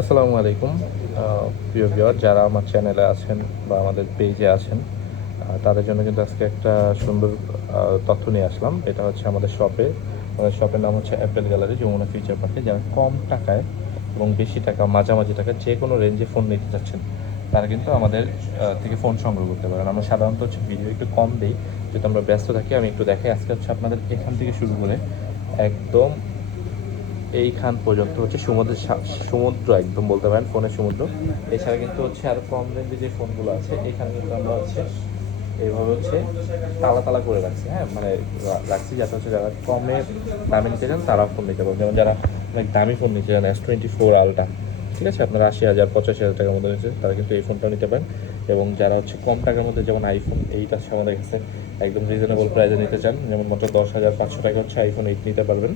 আসসালামু আলাইকুম। প্রিয় ভিউয়ার যারা আমার চ্যানেলে আছেন বা আমাদের পেজে আছেন, তাদের জন্য কিন্তু আজকে একটা সুন্দর তথ্য নিয়ে আসলাম। এটা হচ্ছে আমাদের শপের নাম হচ্ছে অ্যাপেল গ্যালারি যমুনা ফিউচার পার্কে। যারা কম টাকায় এবং বেশি টাকা মাঝামাঝি টাকায় যে কোনো রেঞ্জে ফোন নিতে চাচ্ছেন, তারা কিন্তু আমাদের থেকে ফোন সংগ্রহ করতে পারেন। আমরা সাধারণত হচ্ছে ভিডিও একটু কম দিই, যেহেতু আমরা ব্যস্ত থাকি। আমি একটু দেখাই। আজকে হচ্ছে আপনাদের এখান থেকে শুরু করে একদম এইখান পর্যন্ত হচ্ছে সমুদ্র একদম বলতে পারেন, ফোনের সমুদ্র। এছাড়া কিন্তু হচ্ছে আরো কম রেঞ্জে যে ফোনগুলো আছে, এখানে কিন্তু আমরা হচ্ছে এইভাবে হচ্ছে তালা তালা করে রাখছি। হ্যাঁ, মানে রাখছি যাতে হচ্ছে যারা কমে দামে নিতে চান তারা ফোন নিতে পারবেন। যেমন যারা অনেক দামি ফোন নিতে চান, S24 আলট্রা, ঠিক আছে, আপনারা 80,000 85,000 টাকার মধ্যে নিচ্ছে, তারা কিন্তু এই ফোনটা নিতে পারেন। এবং যারা হচ্ছে কম টাকার মধ্যে, যেমন আইফোন 8 আছে আমাদের কাছে, একদম রিজনেবল প্রাইসে নিতে চান, যেমন মাত্র 10,500 টাকা হচ্ছে আইফোন 8 নিতে পারবেন,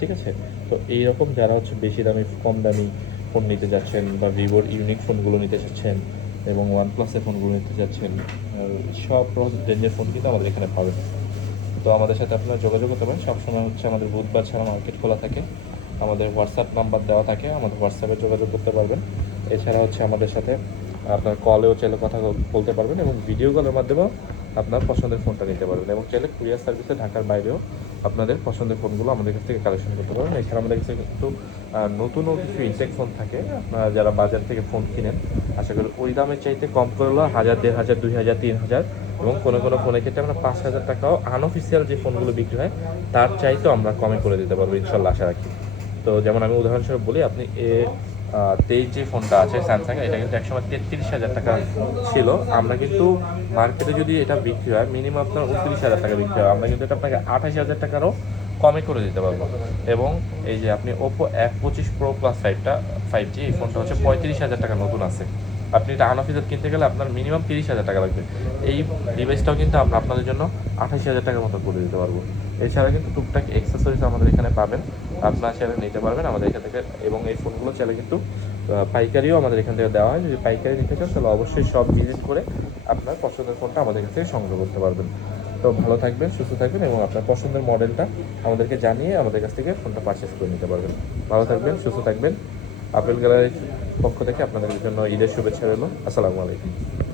ঠিক আছে। তো এইরকম যারা হচ্ছে বেশি দামি কম দামি ফোন নিতে যাচ্ছেন বা ভিভোর ইউনিক ফোনগুলো নিতে চাচ্ছেন এবং ওয়ানপ্লাসের ফোনগুলো নিতে যাচ্ছেন, সব রেঞ্জের ফোন কিন্তু আমাদের এখানে পাবেন। তো আমাদের সাথে আপনারা যোগাযোগ করতে পারেন। সবসময় হচ্ছে আমাদের বুধবার ছাড়া মার্কেট খোলা থাকে। আমাদের হোয়াটসঅ্যাপ নাম্বার দেওয়া থাকে, আমাদের হোয়াটসঅ্যাপে যোগাযোগ করতে পারবেন। এছাড়া হচ্ছে আমাদের সাথে আপনার কলেও চাইলে কথা বলতে পারবেন এবং ভিডিও কলের মাধ্যমেও আপনার পছন্দের ফোনটা নিতে পারবেন। এবং চাইলে কুরিয়ার সার্ভিসে ঢাকার বাইরেও আপনাদের পছন্দের ফোনগুলো আমাদের কাছ থেকে কালেকশন করতে পারবেন। এছাড়া আমাদের কাছে কিন্তু নতুনও কিছু ইনটেক ফোন থাকে। আপনারা যারা বাজার থেকে ফোন কিনেন, আশা করি ওই দামের চাইতে কম করে হলো 1,000 1,500 2,000 3,000 এবং কোনো কোনো ফোনের ক্ষেত্রে আমরা 5,000 টাকাও আনঅফিসিয়াল যে ফোনগুলো বিক্রি হয় তার চাইতেও আমরা কমে করে দিতে পারবো ইনশাল্লাহ, আশা রাখি। তো যেমন আমি উদাহরণস্বরূপ বলি, আপনি 23 যে ফোনটা আছে স্যামসাং, এটা কিন্তু একসময় 33,000 টাকা ছিল। আমরা কিন্তু মার্কেটে যদি এটা বিক্রি হয় মিনিমাম আপনার 29,000 টাকা বিক্রি হয়, আমরা কিন্তু এটা আপনাকে 28,000 টাকারও কমে করে দিতে পারবো। এবং এই যে আপনি Oppo F25 Pro Plus 5G, এই ফোনটা হচ্ছে 35,000 টাকা নতুন আছে। আপনি এটা আনঅফিসিয়াল কিনতে গেলে আপনার মিনিমাম 30,000 টাকা লাগবে। এই ডিভাইসটাও কিন্তু আমরা আপনাদের জন্য 28,000 টাকার মতো করে দিতে পারবো। এছাড়া কিন্তু টুকটাক এক্সেসরিজ আমাদের এখানে পাবেন, আপনারা চাইলে নিতে পারবেন আমাদের এখান থেকে। এবং এই ফোনগুলো চাইলে কিন্তু পাইকারিও আমাদের এখান থেকে দেওয়া হয়। যদি পাইকারি নিতে চান তাহলে অবশ্যই সব ভিজিট করে আপনার পছন্দের ফোনটা আমাদের কাছ থেকে সংগ্রহ করতে পারবেন। তো ভালো থাকবেন, সুস্থ থাকবেন এবং আপনার পছন্দের মডেলটা আমাদেরকে জানিয়ে আমাদের কাছ থেকে ফোনটা পারচেস করে নিতে পারবেন। ভালো থাকবেন, সুস্থ থাকবেন। আপেল গ্যালারির পক্ষ থেকে আপনাদের জন্য ঈদের শুভেচ্ছা রইল। আসসালামু আলাইকুম।